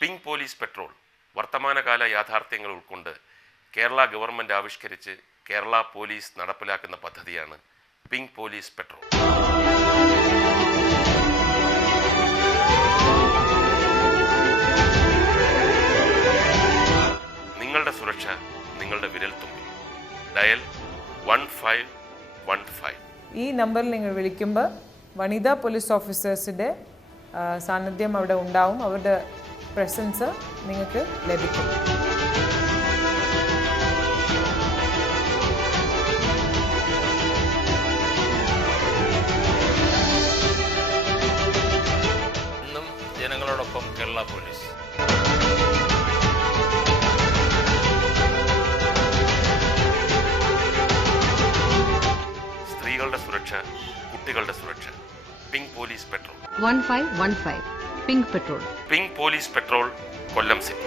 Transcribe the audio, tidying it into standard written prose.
Pink police petrol വർത്തമാനകാല യാഥാർത്ഥ്യങ്ങൾ ഉൾക്കൊണ്ട് കേരള ഗവൺമെൻറ് ആവിഷ്കരിച്ച് കേരള പോലീസ് നടപ്പിലാക്കുന്ന പദ്ധതിയാണ് പിങ്ക് പോലീസ് പെട്രോൾ. നിങ്ങളുടെ സുരക്ഷ നിങ്ങളുടെ വിരൽത്തുമ്പിൽ. ഡയൽ 1515. ഈ നമ്പറിൽ നിങ്ങൾ വിളിക്കുമ്പോൾ വനിതാ പോലീസ് ഓഫീസേഴ്സിൻ്റെ സാന്നിധ്യം അവിടെ ഉണ്ടാവും. അവരുടെ പ്രസൻസ് നിങ്ങൾക്ക് ലഭിക്കും. ഇന്നും ജനങ്ങളോടൊപ്പം കേരള പോലീസ്. സ്ത്രീകളുടെ സുരക്ഷ, കുട്ടികളുടെ സുരക്ഷ. Pink police patrol. 1515 pink patrol. Pink police patrol, Kollam city.